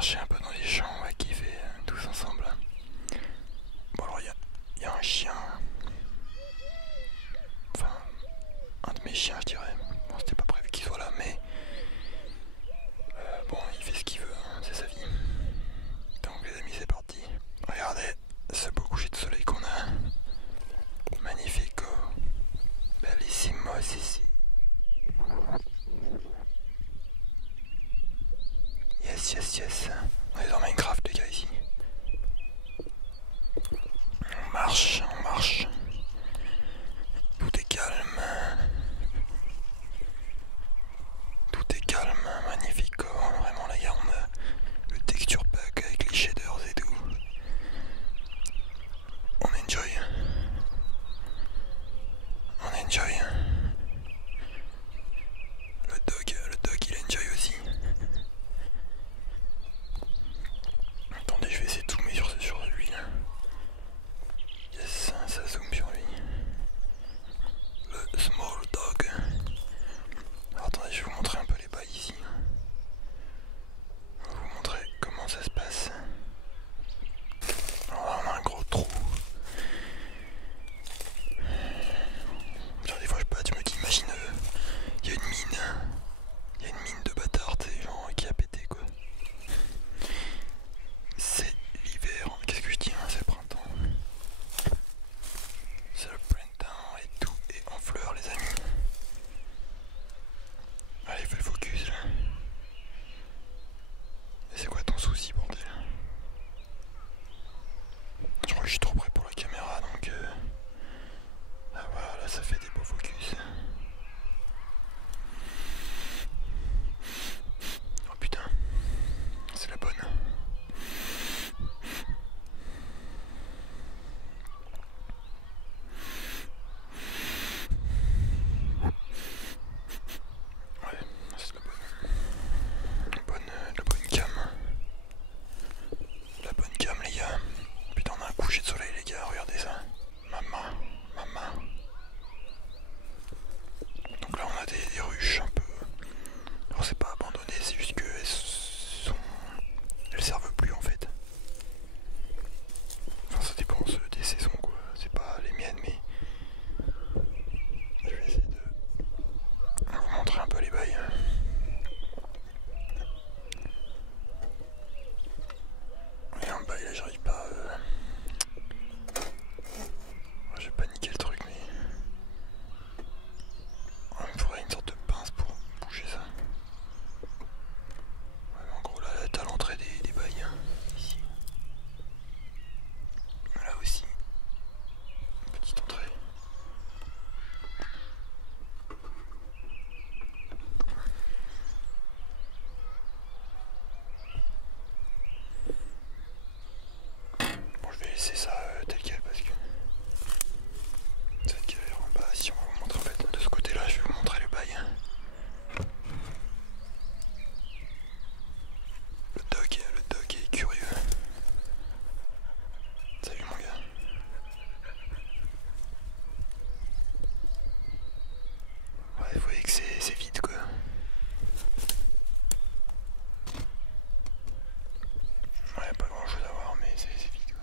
marcher un peu dans les champs, on va kiffer tous ensemble. Bon alors il y a un chien, enfin un de mes chiens je dirais. Bon c'était pas prévu qu'il soit là mais bon il fait ce qu'il veut, hein, c'est sa vie. Donc les amis c'est parti. Regardez ce beau coucher de soleil qu'on a. Magnifico. Bellissimo ici. Yes yes yes. On est dans Minecraft les gars ici. On marche, on marche. Tout est calme. Tout est calme, magnifico. Vraiment les gars, on a le texture pack avec les shaders et tout. On enjoy. On enjoy. Le dog il enjoy aussi. Attendez, je vais essayer de zoomer sur lui là. Yes, ça zoome sur lui. Le small dog. Alors, attendez, je vais vous montrer un peu les bails ici. Je vais vous montrer comment ça se passe. Alors là, on a un gros trou. Genre, des fois, je me dis, imagine, il y a une mine. Il y a une mine de bâtard, tu sais, genre, qui a pété quoi. C'est l'hiver. Qu'est-ce que je dis, hein, c'est le printemps. C'est le printemps et tout est en fleurs, les amis. Allez, fais le focus là. Et c'est quoi ton souci, bordel? Je crois que je suis trop près pour la caméra donc. Ah voilà, ça fait des beaux focus. Oh putain, c'est la bonne. Ouais, c'est la bonne. La bonne cam. La bonne cam les gars. Putain, on a un coucher de soleil les gars, regardez ça. Maman, maman. Donc là on a des ruches un peu. Alors c'est pas abandonné, c'est juste que elles servent plus en fait. Enfin ça dépend des saisons quoi. C'est pas les miennes mais je vais essayer de vous montrer un peu les bails. Il y a un bail là, j'arrive pas. J'ai paniqué le truc mais. Il me faudrait une sorte de pince pour bouger ça. Ouais, en gros là t'as l'entrée des bails. Hein, ici. Là aussi. Petite entrée. Bon je vais laisser ça tel quel parce que ça va être galère. Bah si on va vous montrer en fait de ce côté là je vais vous montrer le bail. Le dog est curieux. Salut mon gars. Ouais vous voyez que c'est vide quoi. Ouais pas grand chose à voir mais c'est vide quoi.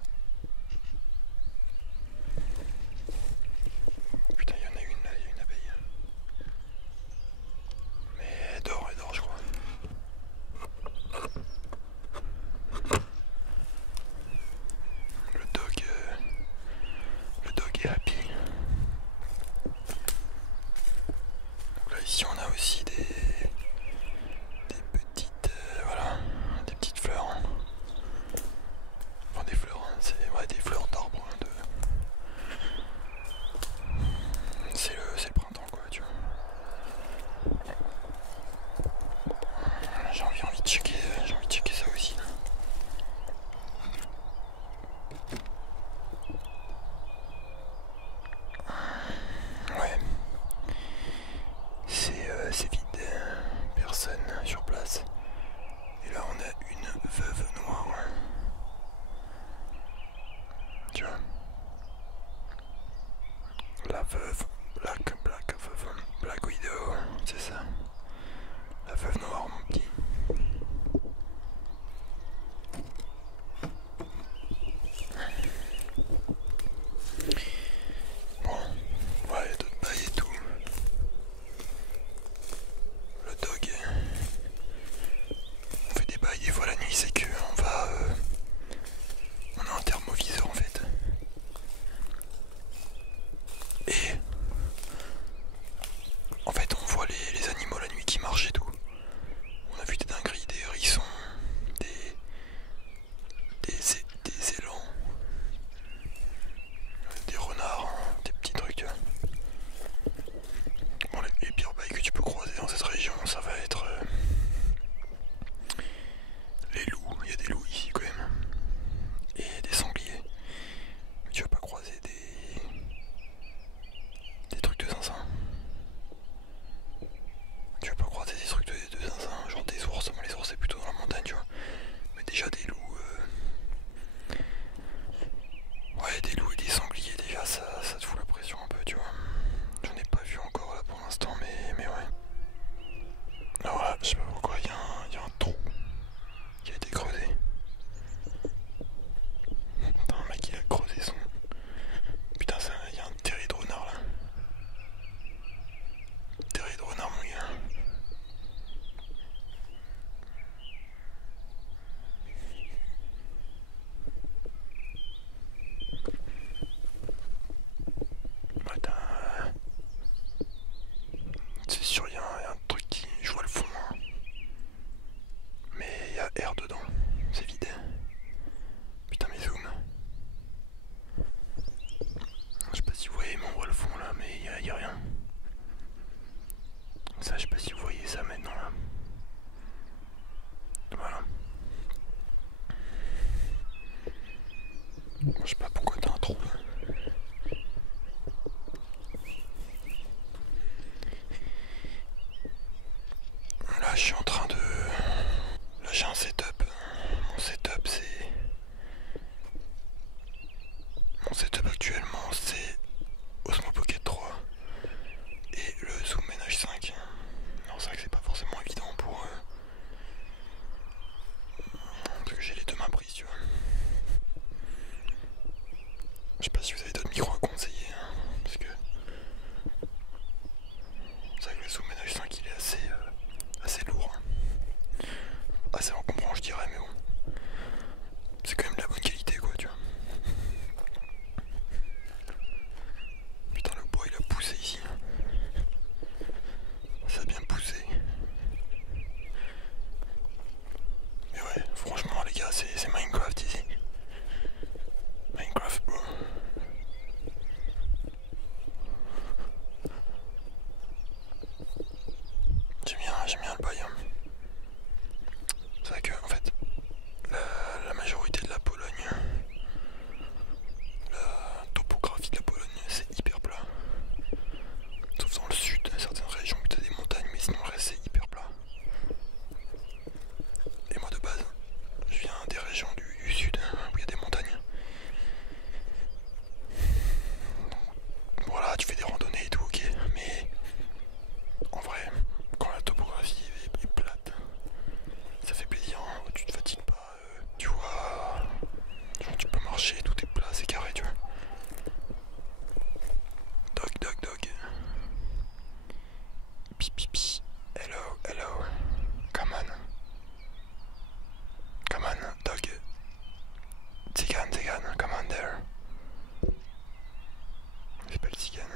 c'est que on a un thermoviseur en fait. Et en fait on voit les animaux la nuit qui marchent et tout. On a vu des dingueries, des hérissons, des élans, des renards, hein, des petits trucs, tu vois. Bon, les pires bails que tu peux croiser dans cette région, ça va être les loups. Il y a des loups ici quand même. Et des sangliers. Mais tu vas pas croiser des trucs de zinzin. Tu vas pas croiser des trucs de zinzin, genre des ours. Moi les ours c'est plutôt dans la montagne, tu vois. Mais déjà des loups. Ouais, des loups et des sangliers, déjà ça te fout la pression un peu, tu vois. J'en ai pas vu encore là pour l'instant, mais ouais. Alors là, je sais pas pourquoi, il y a un trou qui a été creusé. Putain, un mec il a creusé son... Putain, il y a un terrier de renard là. Terrier de renard, mon gars. Attends. C'est sûr, il y a un truc qui... Je vois le fond, hein. Mais il y a air dedans. C'est vide. Putain, mais zoom. Je sais pas si vous voyez, mais on voit le fond là, mais il y a rien. Ça, je sais pas si vous voyez ça maintenant là. Voilà. Je sais pas pourquoi t'as un trou là. Là, je suis en train de... Là, j'ai un setup. Mon setup, c'est... Mon setup actuellement, c'est Osmo Pocket 3 et le Zoom NH5. Alors, c'est vrai que c'est pas forcément évident pour... parce que j'ai les deux mains prises, tu vois. Je sais pas si vous avez d'autres micros à conseiller, hein, parce que... C'est vrai que le Zoom NH5, il est assez lourd. Assez encombrant, je dirais, mais bon. C'est quand même de la bonne qualité, quoi, tu vois. Putain, le bois, il a poussé ici. Ça a bien poussé. Mais ouais, franchement, les gars, c'est Minecraft ici. Minecraft, bro. J'aime bien le bail. C'est vrai que, en fait, la majorité de la Pologne, la topographie de la Pologne, c'est hyper plat. Sauf dans le sud, certaines régions, peut-être des montagnes, mais sinon le reste c'est hyper plat. Et moi de base, je viens des régions du sud, où il y a des montagnes. Donc, voilà, tu fais des randonnées et tout, ok, mais en vrai, quand la topographie est plate, ça fait plaisir, hein, tu te fatigues pas, tu vois, genre tu peux marcher, tout est plat, c'est carré, tu vois. Dog, dog, dog. Pi, pi, pi. Hello, hello. Come on. Come on, dog. Tzigane, tzigane, come on there. C'est pas le tzigane.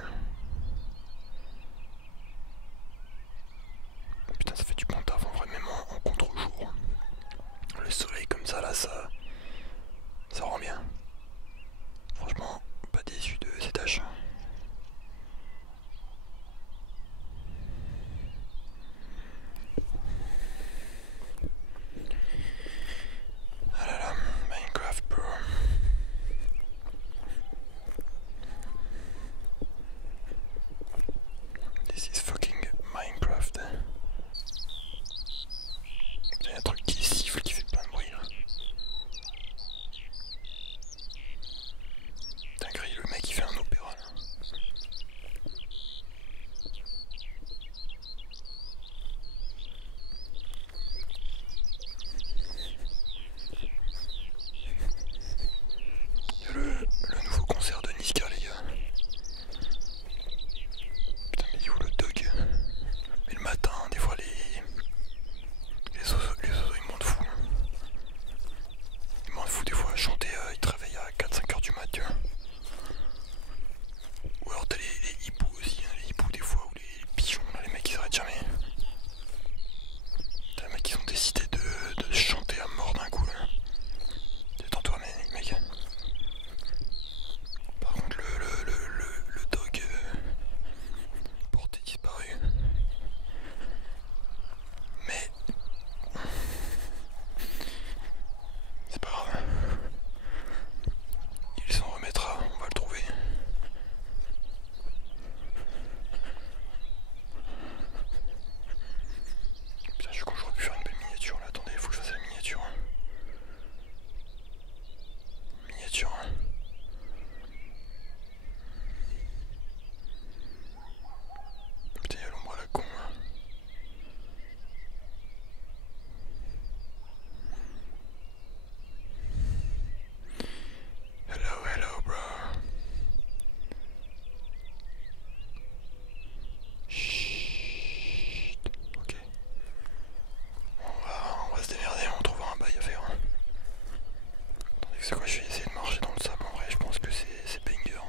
Putain, ça fait du bon taf en vrai, même en contre-jour. Le soleil comme ça, là, ça rend bien. Franchement, pas déçu de ces tâches. Ah là là, Minecraft, bro. This is fucking Minecraft. Il y a un truc qui siffle, qui fait plein de bruit là. C'est quoi, je vais essayer de marcher dans le sable en vrai, je pense que c'est banger. Hein.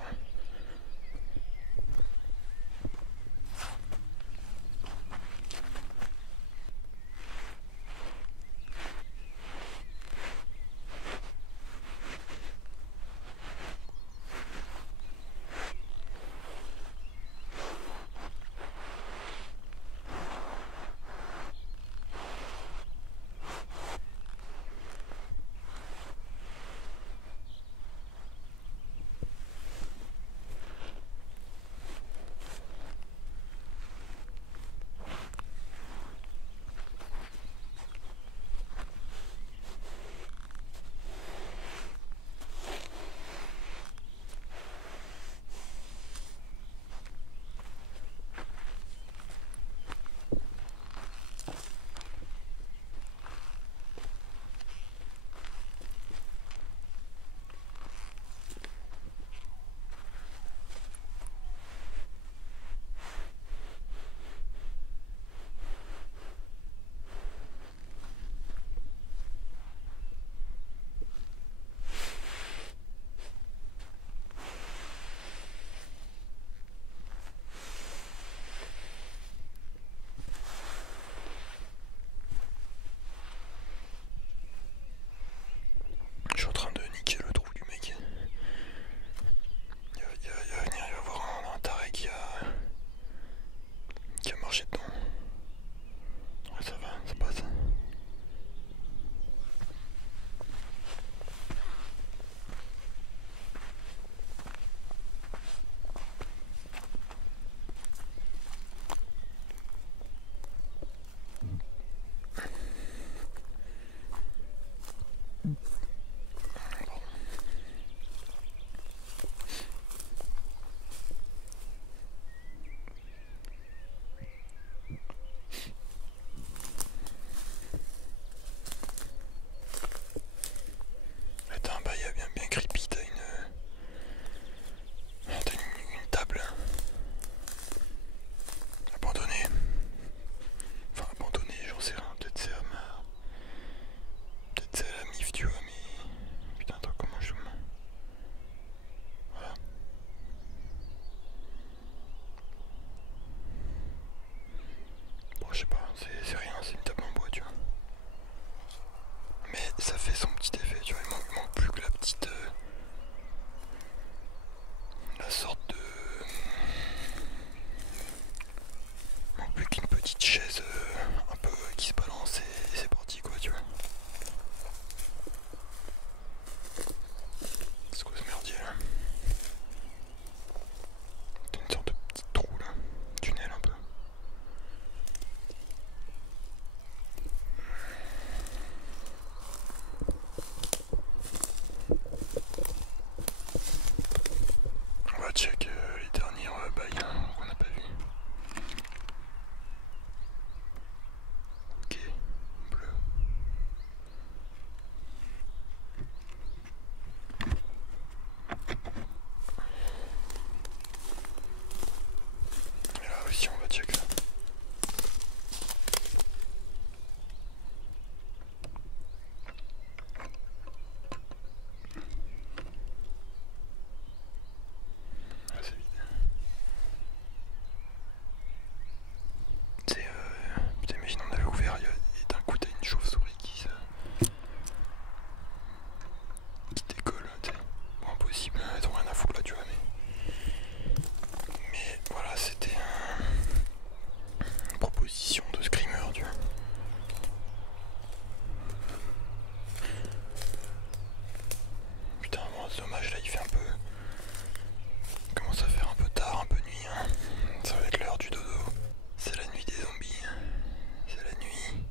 Je suis en train de niquer le trou du mec. Il va y avoir un taré qui a marché dedans. Ouais, ça va, ça passe. Attends, bah il y a bien creepy, t'as une table abandonnée. Enfin abandonnée, j'en sais rien, peut-être c'est à ma... Peut-être c'est à la mif, tu vois, mais... Putain, attends, comment je zoome? Voilà. Bon, je sais pas, c'est rien, c'est une table en bois, tu vois. Mais ça fait son petit effet, tu vois, il manque plus que la petite... la sorte de... Il manque plus qu'une petite chaise un peu qui se balance et c'est parti quoi, tu vois. C'est quoi ce merdier là? C'est une sorte de petit trou là, tunnel un peu. On va check les derniers bails qu'on n'a pas vu. Ok, bleu. Et là aussi on va check là. Ah, c'est vide. C'est putain, imagine on avait ouvert et d'un coup t'as une chauve-souris qui décolle, tu sais. Bon, impossible, elles ont rien à foutre là, tu vois, mais voilà, c'était une proposition de screamer, tu vois. Putain, bon, c'est dommage, là il fait un peu... Il commence à faire un peu tard, un peu nuit, hein. Ça va être l'heure du dodo. C'est la nuit des zombies. C'est la nuit.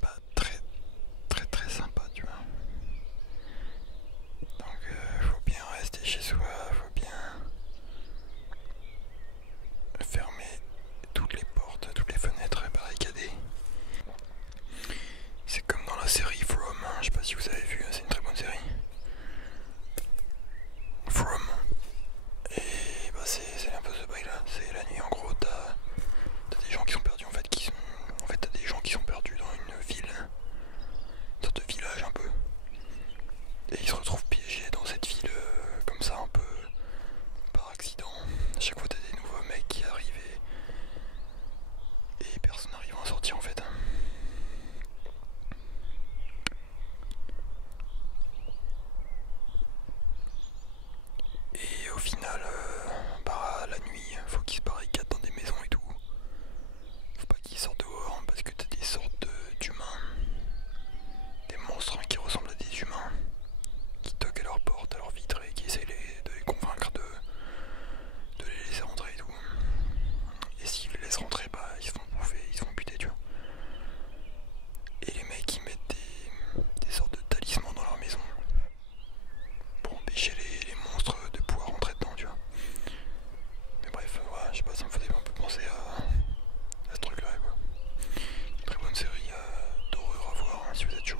Pas très sympa, tu vois. Donc faut bien rester chez soi, faut bien fermer toutes les portes, toutes les fenêtres barricadées. C'est comme dans la série From, hein. Je sais pas si vous avez vu, c'est une très bonne série. final, bah, la nuit, faut qu'ils se barricadent dans des maisons et tout. Faut pas qu'ils sortent dehors hein, parce que t'as des sortes d'humains, des monstres hein, qui ressemblent à des humains, qui toquent à leur porte, à leur vitre et qui essaient de les convaincre de les laisser rentrer et tout. Et s'ils les laissent rentrer, bah ils se font bouffer, ils se font buter, tu vois. Et les mecs ils mettent des sortes de talismans dans leur maison pour empêcher les monstres de pouvoir rentrer dedans, tu vois. Mais bref, ouais, je sais pas, ça me faisait un peu penser à ce truc là quoi. Très bonne série d'horreur à voir hein, si vous êtes chaud.